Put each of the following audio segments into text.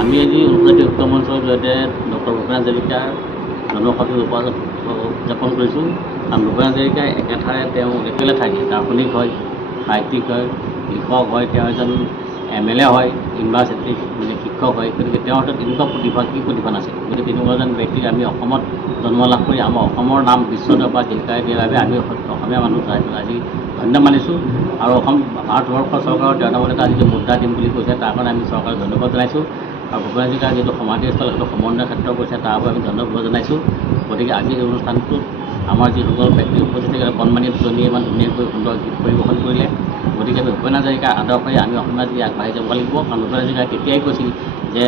আমি আজি অনুসাদী উত্তম মঞ্চৰ জৰিয়তে ডক্টৰ ভূপেন হাজৰিকাৰ জন্মশতাব্দী উদযাপন কৰিছোঁ। কাৰণ ভূপেন হাজৰিকাই একেঠাৰে তেওঁ একেলে থাকি দাৰ্শনিক হয়, সাহিত্যিক হয়, লিখক হয়, তেওঁ এজন MLA হয়, ইউনিভাৰ্চিটিৰ শিক্ষক হয়। গতিকে তেওঁৰ হাতত এনেকুৱা প্ৰতিভা কি প্ৰতিভা নাছিল। গতিকে তেনেকুৱা এজন ব্যক্তিক আমি অসমত জন্ম লাভ কৰি আমাৰ অসমৰ নাম বিশ্ব দৰবাৰত জিলিকাই দিয়াৰ বাবে আমি অসমীয়া মানুহ আজি ধন্য মানিছোঁ। আৰু ভাৰতবৰ্ষ চৰকাৰৰ তেওঁৰ নামত এটা যিটো মুদ্ৰা দিম বুলি কৈছে, তাৰ কাৰণে আমি চৰকাৰক ধন্যবাদ জনাইছোঁ। আৰু ভূপেন হাজৰিকাৰ যিটো সমাধিস্থল সেইটো সমন্বয় ক্ষেত্ৰ কৰিছে, তাৰ বাবে আমি ধন্যবাদ জনাইছোঁ। গতিকে আজি এই অনুষ্ঠানটোত আমাৰ যিসকল ব্যক্তি উপস্থিত থাকে, বনমানি দুজনীয়ে ইমান ধুনীয়াকৈ সুন্দৰ গীত পৰিৱেশন কৰিলে। গতিকে আমি ভূপেন হাজৰিকাৰ আদৰ্শৰে আমি অসমীয়া যদি আগবাঢ়ি যাব লাগিব। কাৰণ ভূপেন হাজৰিকাই তেতিয়াই কৈছিল যে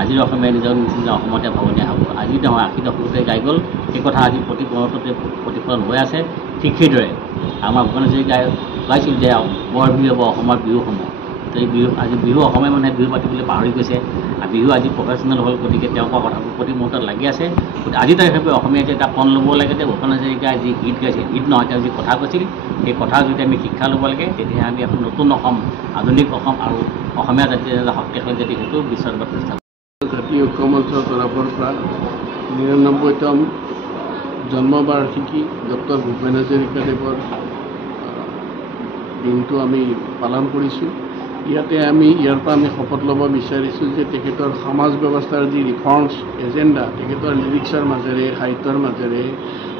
আজিৰ অসমীয়া নিজৰ নিচিনা অসমতে ভাৱনীয় হ'ব। আজি নহয় 80 দশকতে গাই গ'ল। সেই কথা আজি প্ৰতি মুহূৰ্ততে প্ৰতিফলন হৈ আছে। ঠিক সেইদৰে আমাৰ ভূপেন হাজৰিকাই গাইছিল যে বৰ বিহু হ'ব অসমৰ বিহুসমূহ। তো এই বিহু আজি বিহু অসমীয়া মানুহে বিহু পাতিবলৈ পাহৰি গৈছে। আৰু বিহু আজি প্ৰফেচনেল হ'ল। গতিকে তেওঁ কোৱা কথাবোৰ প্ৰতি মুহূৰ্তত লাগি আছে। গতিকে আজি তাৰিখে অসমীয়া এটা পণ ল'ব লাগে যে ভূপেন হাজৰিকাই যি গীত গাইছিল, গীত নহয় তেওঁ যি কথা কৈছিল, সেই কথাৰ যদি আমি শিক্ষা ল'ব লাগে, তেতিয়াহে আমি এখন নতুন অসম, আধুনিক অসম আৰু অসমীয়া জাতিৰ এটা শক্তিশালী জাতি সেইটো বিশ্বৰ প্ৰতিষ্ঠা জাতীয় ঐক্য মঞ্চৰ তৰফৰ পৰা ৯৯তম জন্মবাৰ্ষিকী ডক্টৰ ভূপেন হাজৰিকাদেৱৰ দিনটো আমি পালন কৰিছোঁ। ইয়াৰ পৰা আমি শপত ল'ব বিচাৰিছোঁ যে তেখেতৰ সমাজ ব্যৱস্থাৰ যি ৰিফৰ্মছ এজেণ্ডা, তেখেতৰ লিৰিক্সৰ মাজেৰে, সাহিত্যৰ মাজেৰে,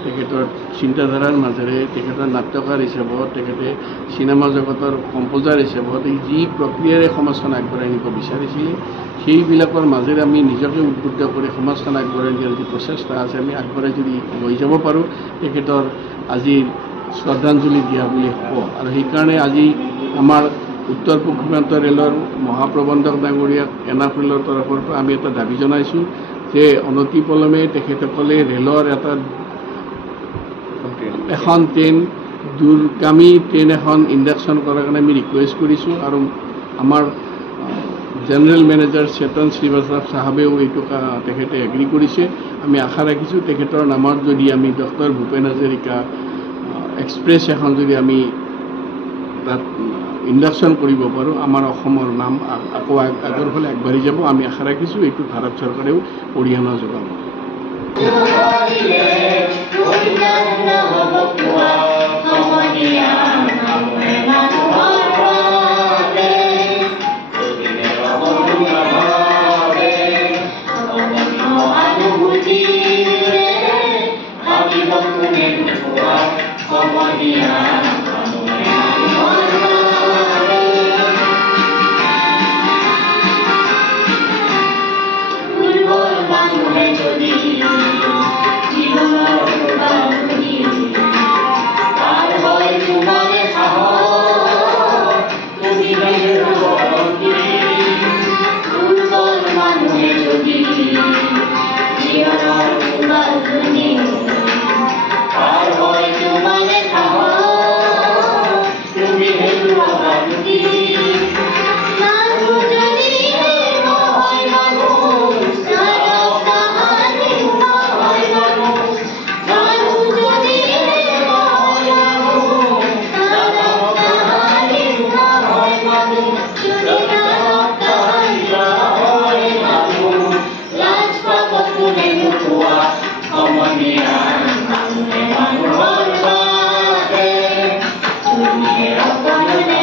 তেখেতৰ চিন্তাধাৰাৰ মাজেৰে, তেখেতৰ নাট্যকাৰ হিচাপত, তেখেতে চিনেমা জগতৰ কম্প'জাৰ হিচাপত এই যি প্ৰক্ৰিয়াৰে সমাজখন আগবঢ়াই নিব বিচাৰিছিলে, সেইবিলাকৰ মাজেৰে আমি নিজকে উদ্বুদ্ধ কৰি সমাজখন আগবঢ়াই নিয়াৰ যি প্ৰচেষ্টা আছে, আমি আগবঢ়াই যদি লৈ যাব পাৰোঁ, তেখেতৰ আজি শ্ৰদ্ধাঞ্জলি দিয়া বুলি হ'ব। আৰু সেইকাৰণে আজি আমাৰ উত্তৰ পূব সীমান্ত ৰেলৰ মহাপ্ৰবন্ধক ডাঙৰীয়াক এনাফ্ৰিলৰ তৰফৰ পৰা আমি এটা দাবী জনাইছোঁ যে অনতিপলমে তেখেতসকলে ৰেলৰ এখন ট্ৰেইন, দূৰগামী ট্ৰেইন এখন ইণ্ডাকশ্যন কৰাৰ কাৰণে আমি ৰিকুৱেষ্ট কৰিছোঁ। আৰু আমাৰ জেনেৰেল মেনেজাৰ চেতন শ্ৰীবাস্তৱ চাহাবেও এইটো তেখেতে এগ্ৰী কৰিছে। আমি আশা ৰাখিছোঁ তেখেতৰ নামত যদি আমি ডক্টৰ ভূপেন হাজৰিকা এক্সপ্ৰেছ এখন যদি আমি তাত ইণ্ডাকশ্যন কৰিব পাৰোঁ, আমাৰ অসমৰ নাম আকৌ আগৰ ফালে আগবাঢ়ি যাব। আমি আশা ৰাখিছোঁ এইটো ভাৰত চৰকাৰেও অৰিহণা যোগাব। Come on,